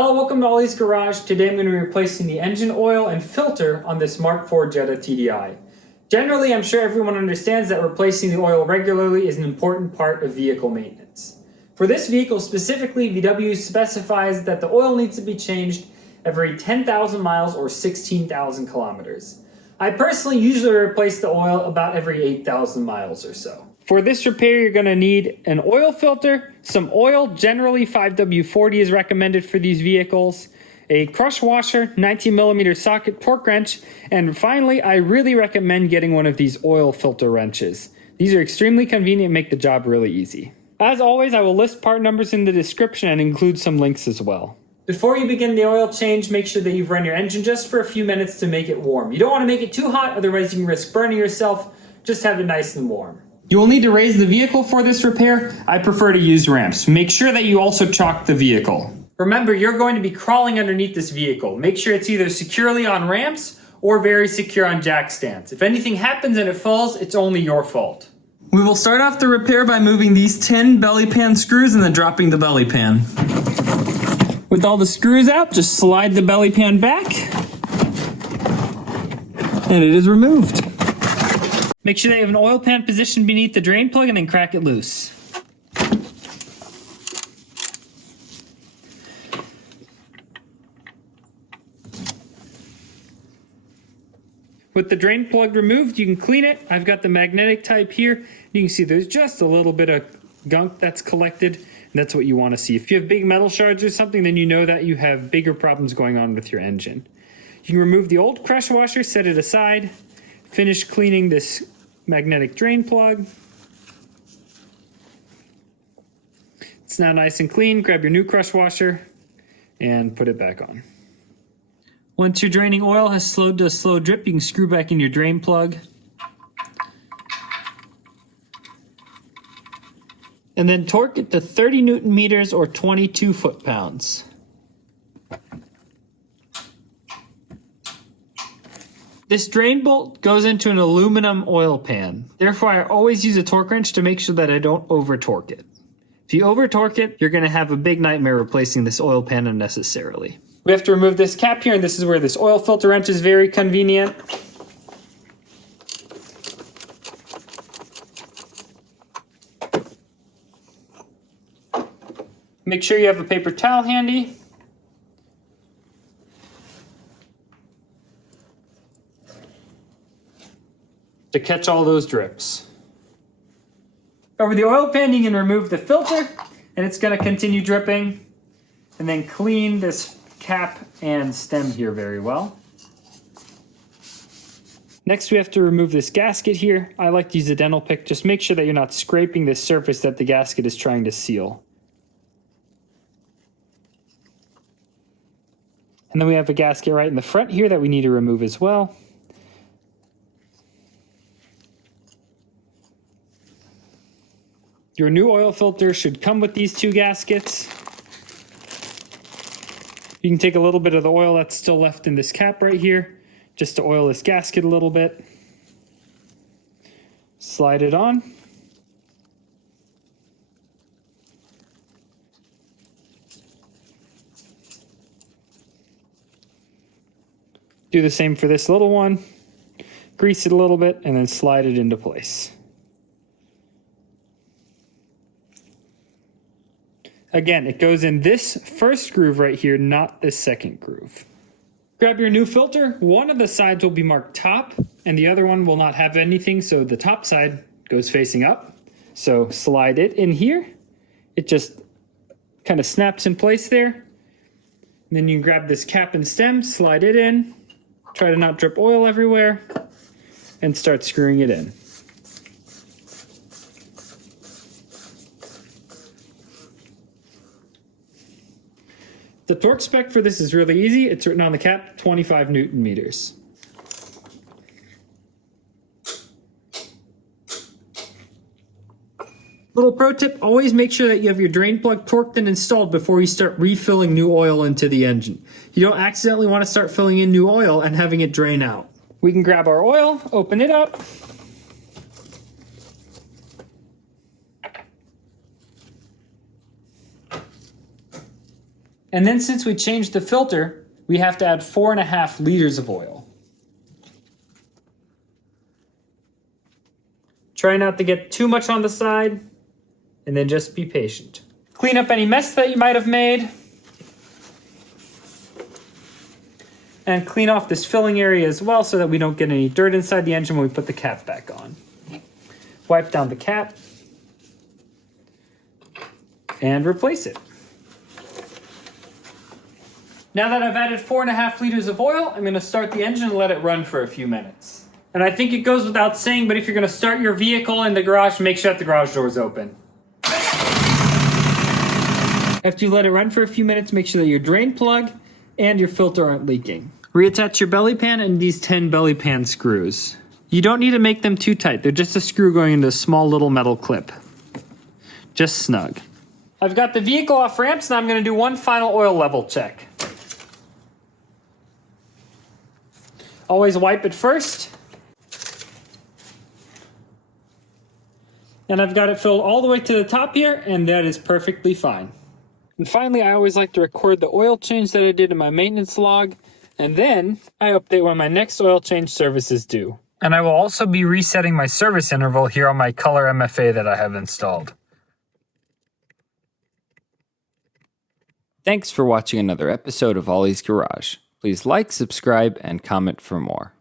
Hello, welcome to Ollie's Garage. Today I'm going to be replacing the engine oil and filter on this Mk4 Jetta TDI. Generally, I'm sure everyone understands that replacing the oil regularly is an important part of vehicle maintenance. For this vehicle specifically, VW specifies that the oil needs to be changed every 10,000 miles or 16,000 kilometers. I personally usually replace the oil about every 8,000 miles or so. For this repair, you're going to need an oil filter, some oil, generally 5W40 is recommended for these vehicles, a crush washer, 19mm socket torque wrench, and finally, I really recommend getting one of these oil filter wrenches. These are extremely convenient and make the job really easy. As always, I will list part numbers in the description and include some links as well. Before you begin the oil change, make sure that you've run your engine just for a few minutes to make it warm. You don't want to make it too hot, otherwise you can risk burning yourself. Just have it nice and warm. You will need to raise the vehicle for this repair. I prefer to use ramps. Make sure that you also chalk the vehicle. Remember, you're going to be crawling underneath this vehicle. Make sure it's either securely on ramps or very secure on jack stands. If anything happens and it falls, it's only your fault. We will start off the repair by moving these 10 belly pan screws and then dropping the belly pan. With all the screws out, just slide the belly pan back and it is removed. Make sure that you have an oil pan positioned beneath the drain plug and then crack it loose. With the drain plug removed, you can clean it. I've got the magnetic type here. You can see there's just a little bit of gunk that's collected, and that's what you want to see. If you have big metal shards or something, then you know that you have bigger problems going on with your engine. You can remove the old crush washer, set it aside, finish cleaning this magnetic drain plug. It's now nice and clean. Grab your new crush washer and put it back on. Once your draining oil has slowed to a slow drip, you can screw back in your drain plug. And then torque it to 30 Newton meters or 22 foot-pounds. This drain bolt goes into an aluminum oil pan. Therefore, I always use a torque wrench to make sure that I don't over-torque it. If you over-torque it, you're going to have a big nightmare replacing this oil pan unnecessarily. We have to remove this cap here, and this is where this oil filter wrench is very convenient. Make sure you have a paper towel handy. To catch all those drips. Over the oil pan, you can remove the filter, and it's going to continue dripping. And then clean this cap and stem here very well. Next, we have to remove this gasket here. I like to use a dental pick. Just make sure that you're not scraping the surface that the gasket is trying to seal. And then we have a gasket right in the front here that we need to remove as well. Your new oil filter should come with these two gaskets. You can take a little bit of the oil that's still left in this cap right here, just to oil this gasket a little bit. Slide it on. Do the same for this little one. Grease it a little bit and then slide it into place. Again, it goes in this first groove right here, not this second groove. Grab your new filter. One of the sides will be marked top, and the other one will not have anything, so the top side goes facing up. So slide it in here. It just kind of snaps in place there. And then you can grab this cap and stem, slide it in, try to not drip oil everywhere, and start screwing it in. The torque spec for this is really easy. It's written on the cap, 25 Newton meters. Little pro tip, always make sure that you have your drain plug torqued and installed before you start refilling new oil into the engine. You don't accidentally want to start filling in new oil and having it drain out. We can grab our oil, open it up, And then since we changed the filter, we have to add 4.5 liters of oil. Try not to get too much on the side, and then just be patient. Clean up any mess that you might have made. And clean off this filling area as well so that we don't get any dirt inside the engine when we put the cap back on. Wipe down the cap and replace it. Now that I've added 4.5 liters of oil, I'm going to start the engine and let it run for a few minutes. And I think it goes without saying, but if you're going to start your vehicle in the garage, make sure that the garage door is open. After you let it run for a few minutes, make sure that your drain plug and your filter aren't leaking. Reattach your belly pan and these 10 belly pan screws. You don't need to make them too tight. They're just a screw going into a small little metal clip. Just snug. I've got the vehicle off ramps, and I'm going to do one final oil level check. Always wipe it first. And I've got it filled all the way to the top here, and that is perfectly fine. And finally, I always like to record the oil change that I did in my maintenance log, and then I update when my next oil change service is due. And I will also be resetting my service interval here on my color MFA that I have installed. Thanks for watching another episode of Ollie's Garage. Please like, subscribe, and comment for more.